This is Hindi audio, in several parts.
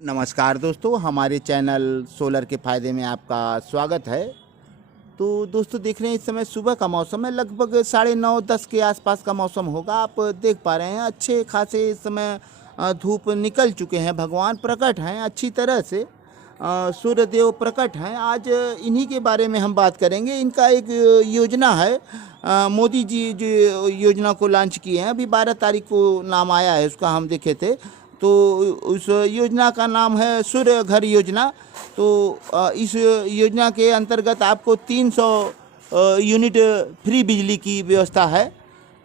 नमस्कार दोस्तों, हमारे चैनल सोलर के फ़ायदे में आपका स्वागत है। तो दोस्तों देख रहे हैं इस समय सुबह का मौसम है, लगभग 9:30-10 के आसपास का मौसम होगा। आप देख पा रहे हैं अच्छे खासे इस समय धूप निकल चुके हैं, भगवान प्रकट हैं अच्छी तरह से, सूर्यदेव प्रकट हैं। आज इन्हीं के बारे में हम बात करेंगे। इनका एक योजना है, मोदी जी जो योजना को लॉन्च किए हैं, अभी 12 तारीख को नाम आया है उसका, हम देखे थे। तो उस योजना का नाम है सूर्य घर योजना। तो इस योजना के अंतर्गत आपको 300 यूनिट फ्री बिजली की व्यवस्था है।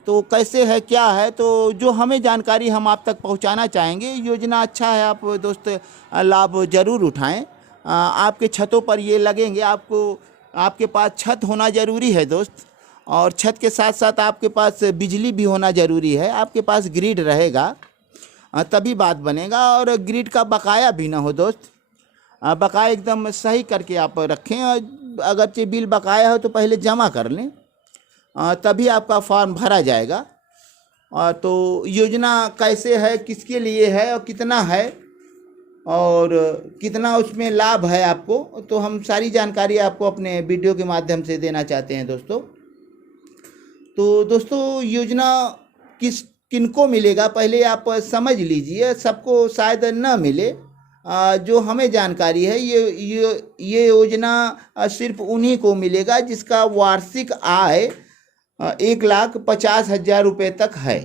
तो कैसे है क्या है, तो जो हमें जानकारी हम आप तक पहुंचाना चाहेंगे। योजना अच्छा है, आप दोस्त लाभ ज़रूर उठाएं। आपके छतों पर ये लगेंगे, आपको आपके पास छत होना ज़रूरी है दोस्त, और छत के साथ साथ आपके पास बिजली भी होना ज़रूरी है। आपके पास ग्रिड रहेगा तभी बात बनेगा, और ग्रिड का बकाया भी ना हो दोस्त। बकाया एकदम सही करके आप रखें, और अगरचे बिल बकाया हो तो पहले जमा कर लें, तभी आपका फॉर्म भरा जाएगा। तो योजना कैसे है, किसके लिए है और कितना है, और कितना उसमें लाभ है आपको, तो हम सारी जानकारी आपको अपने वीडियो के माध्यम से देना चाहते हैं दोस्तों। तो दोस्तों योजना किनको मिलेगा पहले आप समझ लीजिए, सबको शायद न मिले। जो हमें जानकारी है, ये योजना सिर्फ उन्हीं को मिलेगा जिसका वार्षिक आय 1,50,000 रुपये तक है।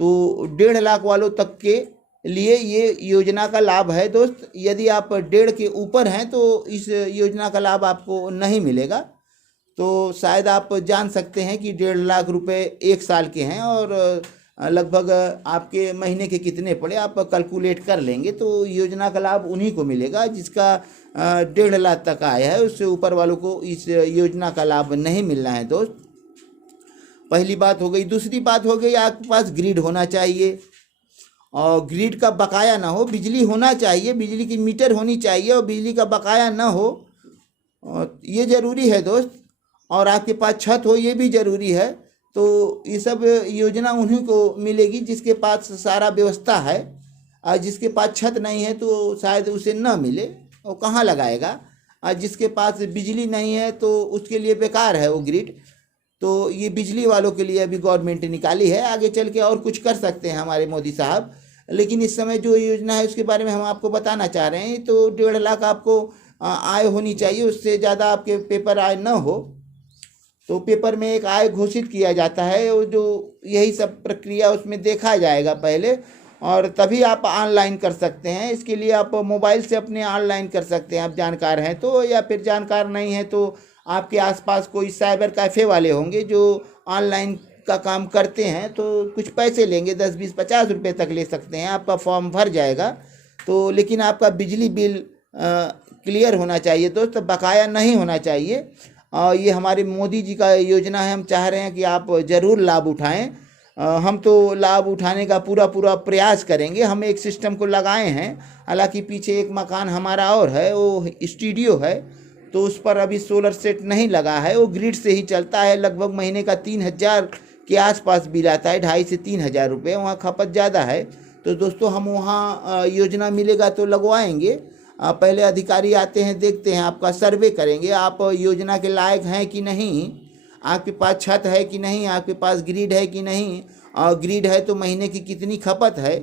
तो 1.5 लाख वालों तक के लिए ये योजना का लाभ है दोस्त। यदि आप 1.5 के ऊपर हैं तो इस योजना का लाभ आपको नहीं मिलेगा। तो शायद आप जान सकते हैं कि 1.5 लाख रुपए एक साल के हैं, और लगभग आपके महीने के कितने पड़े आप कैलकुलेट कर लेंगे। तो योजना का लाभ उन्हीं को मिलेगा जिसका 1.5 लाख तक आया है। उससे ऊपर वालों को इस योजना का लाभ नहीं मिलना है दोस्त। पहली बात हो गई। दूसरी बात हो गई, आपके पास ग्रिड होना चाहिए, और ग्रिड का बकाया ना हो। बिजली होना चाहिए, बिजली की मीटर होनी चाहिए, और बिजली का बकाया ना हो, और ये ज़रूरी है दोस्त। और आपके पास छत हो, ये भी ज़रूरी है। तो ये सब योजना उन्हीं को मिलेगी जिसके पास सारा व्यवस्था है, और जिसके पास छत नहीं है तो शायद उसे न मिले, और कहाँ लगाएगा। और जिसके पास बिजली नहीं है तो उसके लिए बेकार है वो ग्रिड। तो ये बिजली वालों के लिए अभी गवर्नमेंट निकाली है, आगे चल के और कुछ कर सकते हैं हमारे मोदी साहब। लेकिन इस समय जो योजना है उसके बारे में हम आपको बताना चाह रहे हैं। तो 1.5 लाख आपको आय होनी चाहिए, उससे ज़्यादा आपके पेपर आय न हो। तो पेपर में एक आय घोषित किया जाता है, और जो यही सब प्रक्रिया उसमें देखा जाएगा पहले, और तभी आप ऑनलाइन कर सकते हैं। इसके लिए आप मोबाइल से अपने ऑनलाइन कर सकते हैं, आप जानकार हैं तो, या फिर जानकार नहीं है तो आपके आसपास कोई साइबर कैफ़े वाले होंगे जो ऑनलाइन का काम करते हैं। तो कुछ पैसे लेंगे, 10, 20, 50 रुपये तक ले सकते हैं, आपका फॉर्म भर जाएगा। तो लेकिन आपका बिजली बिल क्लियर होना चाहिए दोस्त, बकाया नहीं होना चाहिए। और ये हमारे मोदी जी का योजना है, हम चाह रहे हैं कि आप ज़रूर लाभ उठाएं। हम तो लाभ उठाने का पूरा प्रयास करेंगे। हम एक सिस्टम को लगाए हैं, हालांकि पीछे एक मकान हमारा और है, वो स्टूडियो है, तो उस पर अभी सोलर सेट नहीं लगा है, वो ग्रिड से ही चलता है। लगभग महीने का 3,000 के आसपास बिल आता है, 2,500 से 3,000 रुपये। वहाँ खपत ज़्यादा है। तो दोस्तों हम वहाँ योजना मिलेगा तो लगवाएंगे। पहले अधिकारी आते हैं, देखते हैं, आपका सर्वे करेंगे, आप योजना के लायक हैं कि नहीं, आपके पास छत है कि नहीं, आपके पास ग्रिड है कि नहीं, और ग्रिड है तो महीने की कितनी खपत है।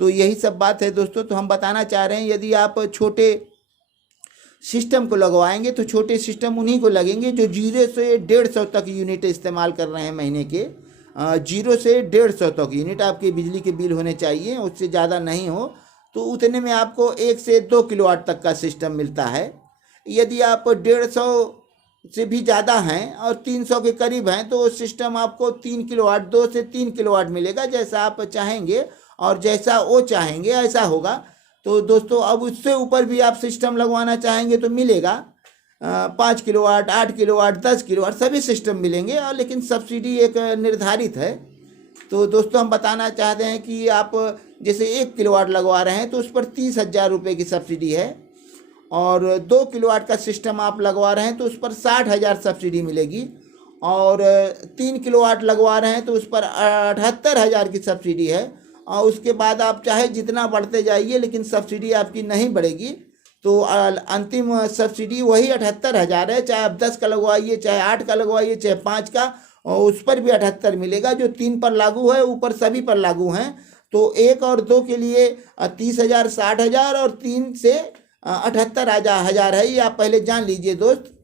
तो यही सब बात है दोस्तों। तो हम बताना चाह रहे हैं, यदि आप छोटे सिस्टम को लगवाएंगे तो छोटे सिस्टम उन्हीं को लगेंगे जो 0 से 150 तक यूनिट इस्तेमाल कर रहे हैं महीने के। 0 से 150 तक यूनिट आपके बिजली के बिल होने चाहिए, उससे ज़्यादा नहीं हो। तो उतने में आपको 1 से 2 किलोवाट तक का सिस्टम मिलता है। यदि आप 150 से भी ज़्यादा हैं और 300 के करीब हैं तो सिस्टम आपको 3 किलोवाट, 2 से 3 किलोवाट मिलेगा, जैसा आप चाहेंगे और जैसा वो चाहेंगे ऐसा होगा। तो दोस्तों अब उससे ऊपर भी आप सिस्टम लगवाना चाहेंगे तो मिलेगा, 5 किलोवाट, 8 किलोवाट, 10 किलोवाट सभी सिस्टम मिलेंगे, और लेकिन सब्सिडी एक निर्धारित है। तो दोस्तों हम बताना चाहते हैं कि आप जैसे 1 किलोवाट लगवा रहे हैं तो उस पर 30,000 रुपये की सब्सिडी है, और 2 किलोवाट का सिस्टम आप लगवा रहे हैं तो उस पर 60,000 सब्सिडी मिलेगी, और 3 किलोवाट लगवा रहे हैं तो उस पर 78,000 की सब्सिडी है, और उसके बाद आप चाहे जितना बढ़ते जाइए लेकिन सब्सिडी आपकी नहीं बढ़ेगी। तो अंतिम सब्सिडी वही 78,000 है, चाहे आप 10 का लगवाइए, चाहे 8 का लगवाइए, चाहे 5 का, और उस पर भी 78 मिलेगा। जो 3 पर लागू है ऊपर सभी पर लागू हैं। तो 1 और 2 के लिए 30,000, 60,000 और 3 से 78,000 है, ये आप पहले जान लीजिए दोस्त।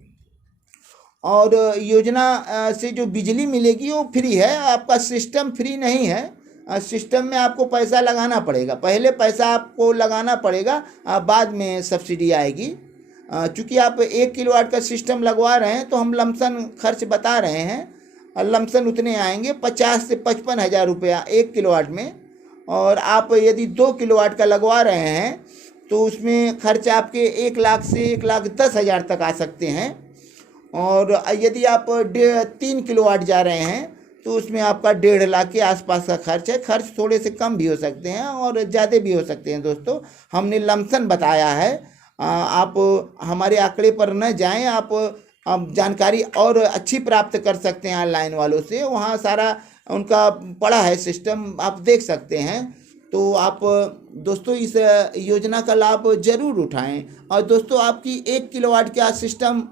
और योजना से जो बिजली मिलेगी वो फ्री है, आपका सिस्टम फ्री नहीं है। सिस्टम में आपको पैसा लगाना पड़ेगा, पहले पैसा आपको लगाना पड़ेगा, बाद में सब्सिडी आएगी। चूँकि आप 1 किलोवाट का सिस्टम लगवा रहे हैं तो हम लमसम खर्च बता रहे हैं। लमसम उतने आएंगे 50 से 55,000 रुपया 1 किलोवाट में। और आप यदि 2 किलोवाट का लगवा रहे हैं तो उसमें खर्च आपके 1 लाख से 1,10,000 तक आ सकते हैं। और यदि आप 3 किलोवाट जा रहे हैं तो उसमें आपका 1.5 लाख के आसपास का खर्च है। खर्च थोड़े से कम भी हो सकते हैं और ज़्यादा भी हो सकते हैं दोस्तों, हमने लमसम बताया है। आप हमारे आंकड़े पर न जाएं, आप जानकारी और अच्छी प्राप्त कर सकते हैं ऑनलाइन वालों से, वहाँ सारा उनका पड़ा है सिस्टम, आप देख सकते हैं। तो आप दोस्तों इस योजना का लाभ ज़रूर उठाएं। और दोस्तों आपकी 1 किलोवाट का सिस्टम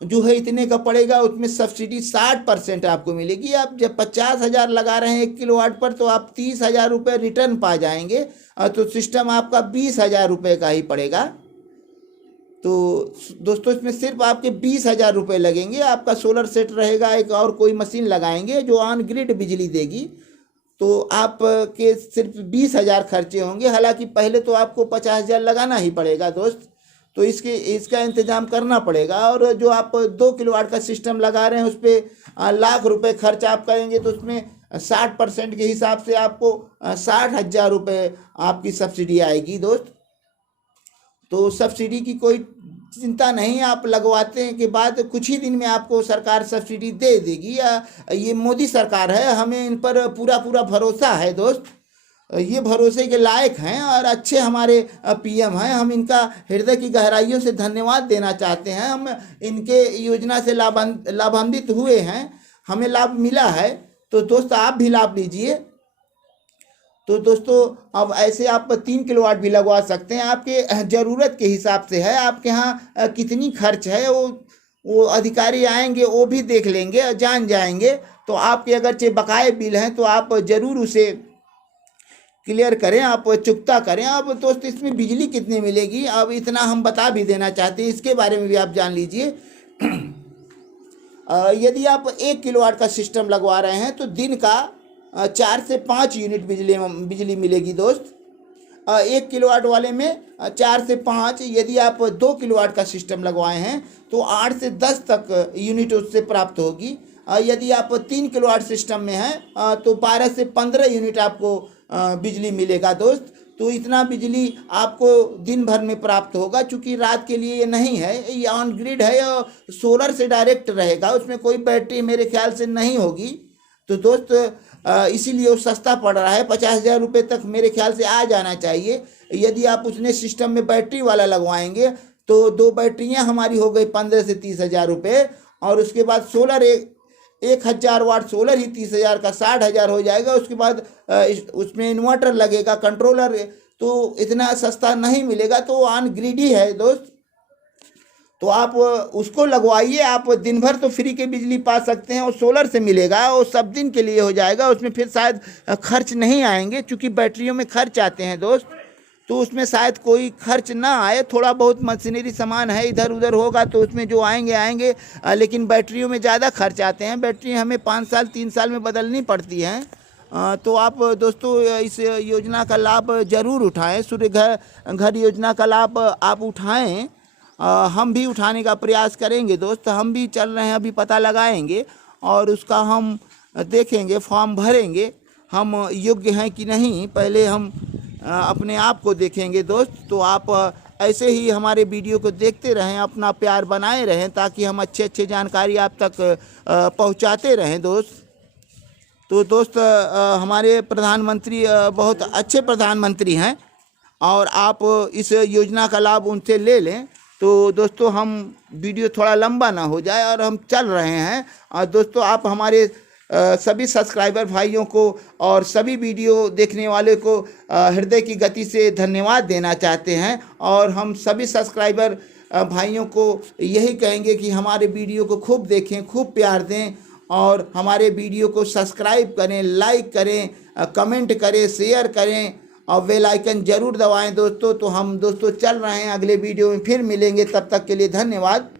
जो है इतने का पड़ेगा, उसमें सब्सिडी 60% आपको मिलेगी। आप जब 50,000 लगा रहे हैं 1 किलोवाट पर तो आप 30,000 रुपये रिटर्न पा जाएंगे, तो सिस्टम आपका 20,000 रुपये का ही पड़ेगा। तो दोस्तों इसमें सिर्फ आपके 20,000 रुपये लगेंगे। आपका सोलर सेट रहेगा, एक और कोई मशीन लगाएंगे जो ऑन ग्रिड बिजली देगी, तो आपके सिर्फ 20,000 खर्चे होंगे। हालांकि पहले तो आपको 50,000 लगाना ही पड़ेगा दोस्त, तो इसका इंतज़ाम करना पड़ेगा। और जो आप 2 किलोवाट का सिस्टम लगा रहे हैं उस पर लाख रुपए खर्च आप करेंगे तो उसमें 60% के हिसाब से आपको 60,000 रुपये आपकी सब्सिडी आएगी दोस्त। तो सब्सिडी की कोई चिंता नहीं, आप लगवाते के बाद कुछ ही दिन में आपको सरकार सब्सिडी दे देगी। ये मोदी सरकार है, हमें इन पर पूरा भरोसा है दोस्त। ये भरोसे के लायक हैं और अच्छे हमारे पीएम हैं। हम इनका हृदय की गहराइयों से धन्यवाद देना चाहते हैं। हम इनके योजना से लाभान्वित हुए हैं, हमें लाभ मिला है, तो दोस्त आप भी लाभ लीजिए। तो दोस्तों अब ऐसे आप 3 किलोवाट भी लगवा सकते हैं, आपके ज़रूरत के हिसाब से है। आपके यहाँ कितनी खर्च है वो अधिकारी आएंगे वो भी देख लेंगे, जान जाएंगे। तो आपके अगर बकाये बिल हैं तो आप ज़रूर उसे क्लियर करें, आप चुकता करें। अब दोस्त इसमें बिजली कितनी मिलेगी अब इतना हम बता भी देना चाहते हैं, इसके बारे में भी आप जान लीजिए। यदि आप 1 किलोवाट का सिस्टम लगवा रहे हैं तो दिन का 4 से 5 यूनिट बिजली मिलेगी दोस्त। 1 किलोवाट वाले में 4 से 5, यदि आप 2 किलोवाट का सिस्टम लगवाए हैं तो 8 से 10 तक यूनिट उससे प्राप्त होगी। यदि आप 3 किलोवाट सिस्टम में हैं तो 12 से 15 यूनिट आपको बिजली मिलेगा दोस्त। तो इतना बिजली आपको दिन भर में प्राप्त होगा। चूँकि रात के लिए ये नहीं है, ये ऑन ग्रिड है और सोलर से डायरेक्ट रहेगा, उसमें कोई बैटरी मेरे ख्याल से नहीं होगी। तो दोस्त इसीलिए वो सस्ता पड़ रहा है, 50,000 रुपये तक मेरे ख्याल से आ जाना चाहिए। यदि आप उसने सिस्टम में बैटरी वाला लगवाएंगे तो 2 बैटरियाँ हमारी हो गई 15 से 30,000 रुपये। और उसके बाद सोलर 1,000 वाट सोलर ही 30,000 का 60,000 हो जाएगा। उसके बाद उसमें इन्वर्टर लगेगा, कंट्रोलर, तो इतना सस्ता नहीं मिलेगा। तो ऑन ग्रिड ही है दोस्त, तो आप उसको लगवाइए। आप दिन भर तो फ्री के बिजली पा सकते हैं, और सोलर से मिलेगा, वो सब दिन के लिए हो जाएगा। उसमें फिर शायद खर्च नहीं आएंगे, क्योंकि बैटरियों में खर्च आते हैं दोस्त, तो उसमें शायद कोई खर्च ना आए। थोड़ा बहुत मशीनरी सामान है इधर उधर होगा तो उसमें जो आएंगे, लेकिन बैटरियों में ज़्यादा खर्च आते हैं। बैटरी हमें 5 साल 3 साल में बदलनी पड़ती हैं। तो आप दोस्तों इस योजना का लाभ ज़रूर उठाएं, सूर्य घर योजना का लाभ आप उठाएं। हम भी उठाने का प्रयास करेंगे दोस्त, हम भी चल रहे हैं, अभी पता लगाएंगे और उसका हम देखेंगे, फॉर्म भरेंगे, हम योग्य हैं कि नहीं, पहले हम अपने आप को देखेंगे दोस्त। तो आप ऐसे ही हमारे वीडियो को देखते रहें, अपना प्यार बनाए रहें, ताकि हम अच्छे जानकारी आप तक पहुंचाते रहें दोस्त। तो दोस्त हमारे प्रधानमंत्री बहुत अच्छे प्रधानमंत्री हैं और आप इस योजना का लाभ उनसे ले लें। तो दोस्तों हम वीडियो थोड़ा लंबा ना हो जाए और हम चल रहे हैं। और दोस्तों आप हमारे सभी सब्सक्राइबर भाइयों को और सभी वीडियो देखने वाले को हृदय की गति से धन्यवाद देना चाहते हैं। और हम सभी सब्सक्राइबर भाइयों को यही कहेंगे कि हमारे वीडियो को खूब देखें, खूब प्यार दें और हमारे वीडियो को सब्सक्राइब करें, लाइक करें, कमेंट करें, शेयर करें और बेल आइकन ज़रूर दबाएं दोस्तों। तो हम दोस्तों चल रहे हैं, अगले वीडियो में फिर मिलेंगे, तब तक के लिए धन्यवाद।